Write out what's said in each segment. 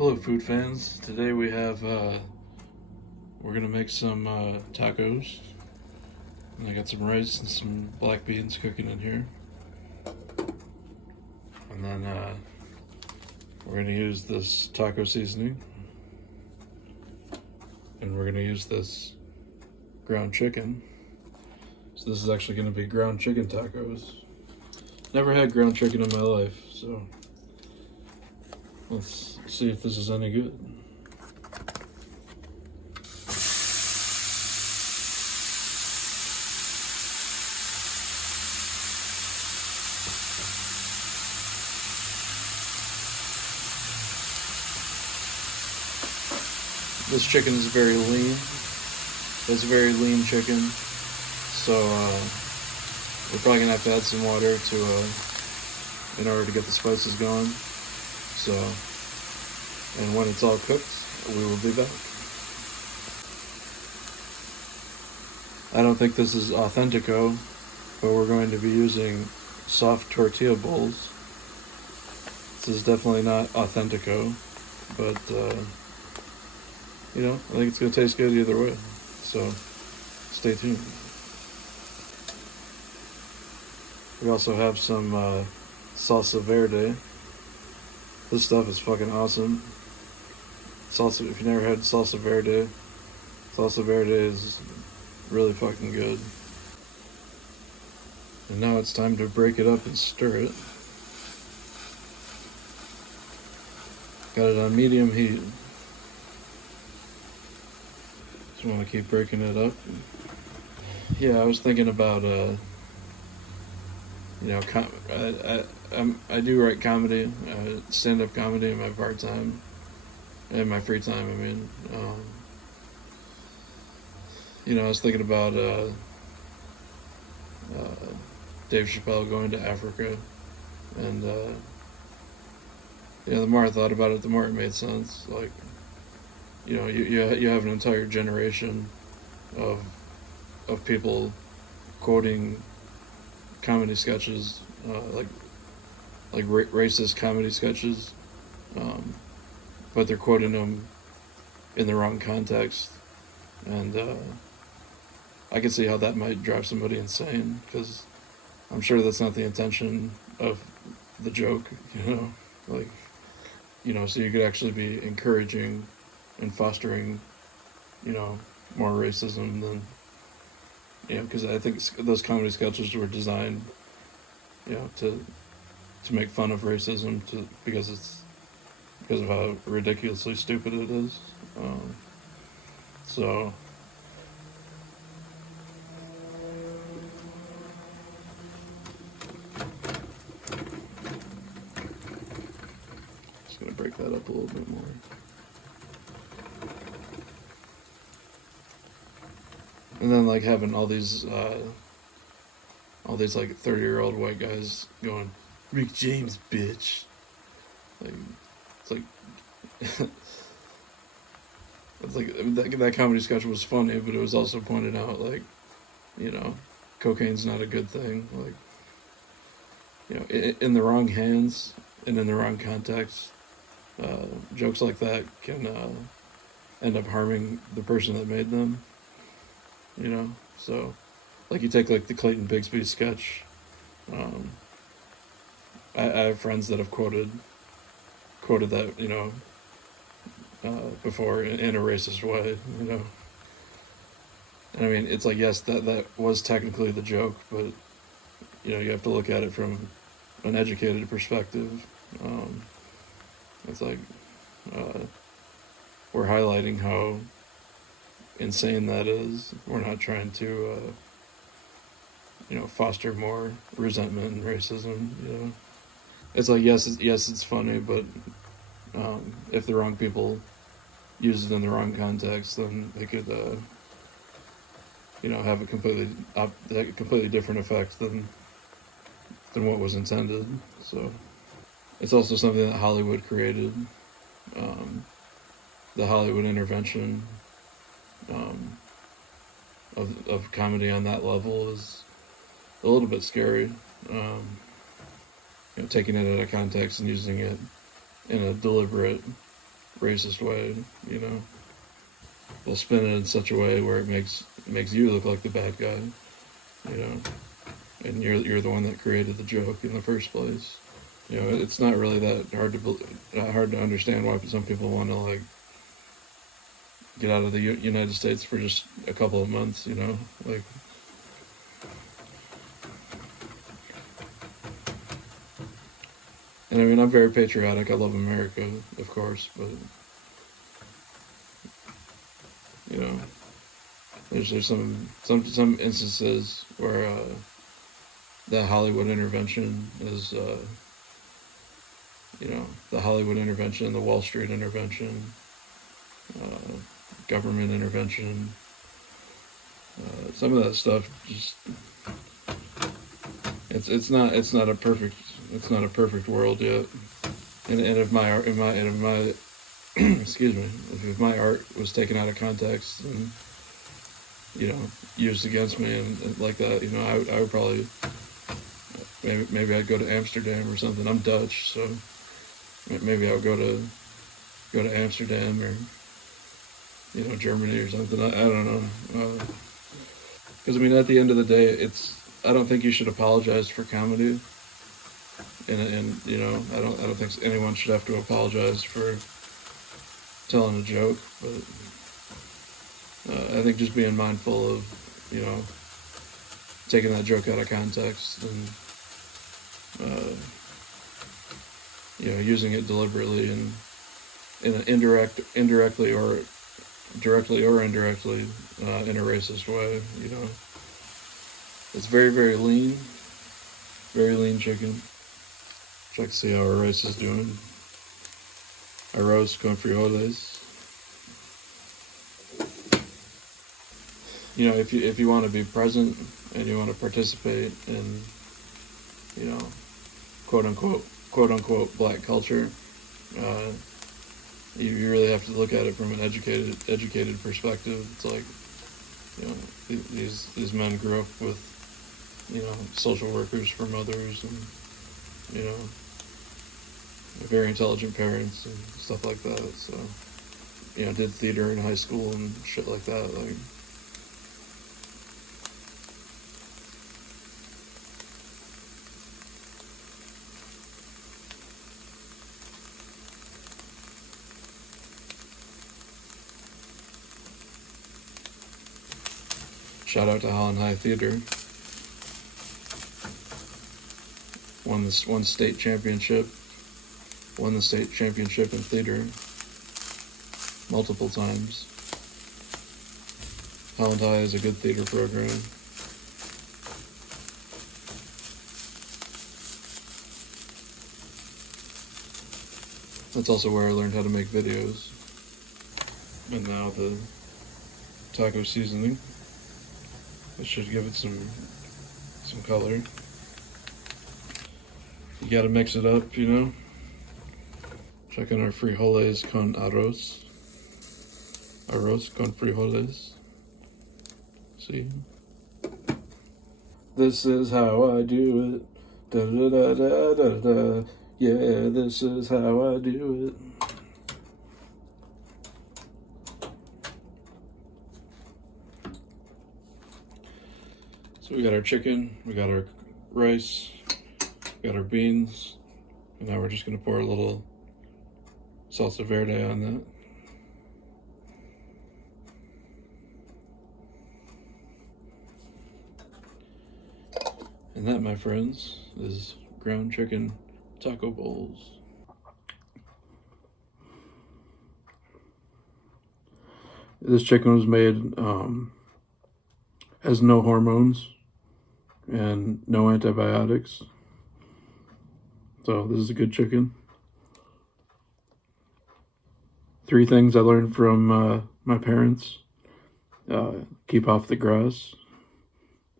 Hello, food fans. Today we have we're gonna make some tacos, and I got some rice and some black beans cooking in here, and then we're gonna use this taco seasoning, and we're gonna use this ground chicken. So this is actually gonna be ground chicken tacos. Never had ground chicken in my life, so let's see if this is any good. This chicken is very lean. It's very lean chicken, so we're probably gonna have to add some water to in order to get the spices going. So, and when it's all cooked, we will be back. I don't think this is Authentico, but we're going to be using soft tortilla bowls. This is definitely not Authentico, but I think it's going to taste good either way. So, stay tuned. We also have some salsa verde. This stuff is fucking awesome. Salsa, if you never had salsa verde is really fucking good. And now it's time to break it up and stir it. Got it on medium heat. Just want to keep breaking it up. Yeah, I was thinking about I do write comedy, stand-up comedy in my part-time, in my free time. I mean, I was thinking about Dave Chappelle going to Africa, and the more I thought about it, the more it made sense. Like, you have an entire generation of people quoting comedy sketches, like racist comedy sketches, but they're quoting them in the wrong context, and I can see how that might drive somebody insane, because I'm sure that's not the intention of the joke, so you could actually be encouraging and fostering, more racism than, because I think those comedy sketches were designed, to make fun of racism, because of how ridiculously stupid it is. So just gonna break that up a little bit more. And then like having all these like 30-year-old white guys going, "Rick James, bitch." Like, it's like it's like that comedy sketch was funny, but it was also pointed out, like, cocaine's not a good thing. Like, in the wrong hands and in the wrong context, jokes like that can end up harming the person that made them. So, like, you take like the Clayton Bigsby sketch. I have friends that have quoted that, before in a racist way, And I mean, it's like, yes, that was technically the joke, but you have to look at it from an educated perspective. It's like we're highlighting how insane that is. We're not trying to foster more resentment and racism. It's like, yes, it's funny, but if the wrong people use it in the wrong context, then they could have a completely different effect than what was intended. So it's also something that Hollywood created. The Hollywood intervention of comedy on that level is a little bit scary. Taking it out of context and using it in a deliberate racist way. You know, they'll spin it in such a way where it makes you look like the bad guy. You know, and you're the one that created the joke in the first place. You know, it's not really that hard to understand why some people want to like get out of the United States for just a couple of months. You know, like. And I mean, I'm very patriotic. I love America, of course, but you know, there's some instances where the Hollywood intervention is, you know, the Hollywood intervention, the Wall Street intervention, government intervention. Some of that stuff just it's not a perfect world yet. And if my excuse me, if my art was taken out of context and, you know, used against me and like that, you know, I would probably maybe I'd go to Amsterdam or something. I'm Dutch, so maybe I would go to Amsterdam or, you know, Germany or something. I don't know. Because I mean, at the end of the day, I don't think you should apologize for comedy. And you know, I don't think anyone should have to apologize for telling a joke, but I think just being mindful of, you know, taking that joke out of context and you know, using it deliberately and in an indirectly or directly or indirectly in a racist way. You know, it's very lean chicken. Check to see how our rice is doing. Arroz con frijoles. You know, if you want to be present and you want to participate in, you know, quote unquote black culture, you really have to look at it from an educated perspective. It's like, you know, these men grew up with, you know, social workers for mothers and, you know, very intelligent parents and stuff like that. So, you know, did theater in high school and shit like that. Like, shout out to Holland High Theater. Won the state championship in theater multiple times. Holland High is a good theater program. That's also where I learned how to make videos. And now the taco seasoning. It should give it some color. You gotta mix it up, you know. Check on our frijoles con arroz. Arroz con frijoles. See? This is how I do it. Da da da da da da. Yeah, this is how I do it. So we got our chicken, we got our rice, we got our beans, and now we're just gonna pour a little salsa verde on that. And that, my friends, is ground chicken taco bowls. This chicken was made has no hormones and no antibiotics. So this is a good chicken. 3 things I learned from my parents. Keep off the grass.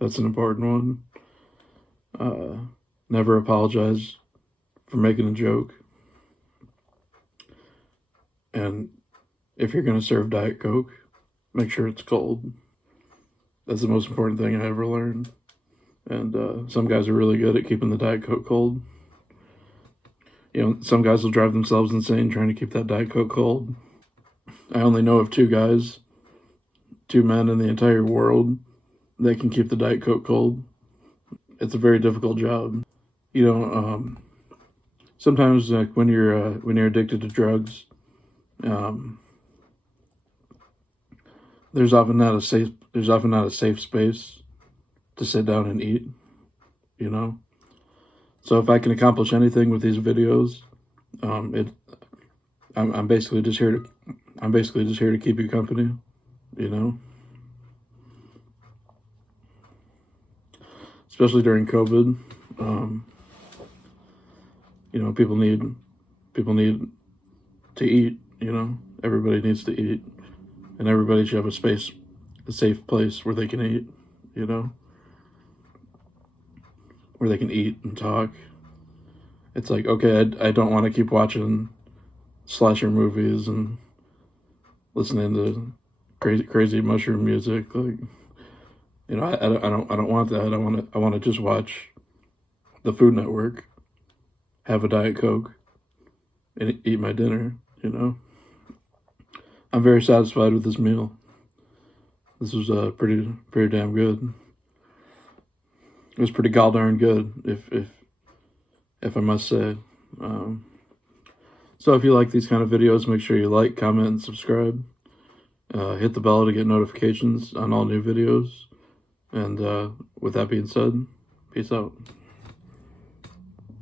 That's an important one. Never apologize for making a joke. And if you're going to serve Diet Coke, make sure it's cold. That's the most important thing I ever learned. And some guys are really good at keeping the Diet Coke cold. You know, some guys will drive themselves insane trying to keep that Diet Coke cold. I only know of two men in the entire world that can keep the Diet Coke cold. It's a very difficult job. You know, sometimes like when you're addicted to drugs, there's often not a safe space to sit down and eat. You know, so if I can accomplish anything with these videos, I'm basically just here to keep you company. You know, especially during COVID. You know, people need to eat. You know, everybody needs to eat, and everybody should have a safe place where they can eat. You know, where they can eat and talk. It's like, okay, I don't want to keep watching slasher movies and listening to crazy mushroom music. Like, you know, I don't want that. I want to just watch the Food Network, have a Diet Coke, and eat my dinner. You know, I'm very satisfied with this meal. This was pretty damn good. It was pretty darn good, if I must say. So if you like these kind of videos, make sure you like, comment, and subscribe. Hit the bell to get notifications on all new videos. And with that being said, peace out.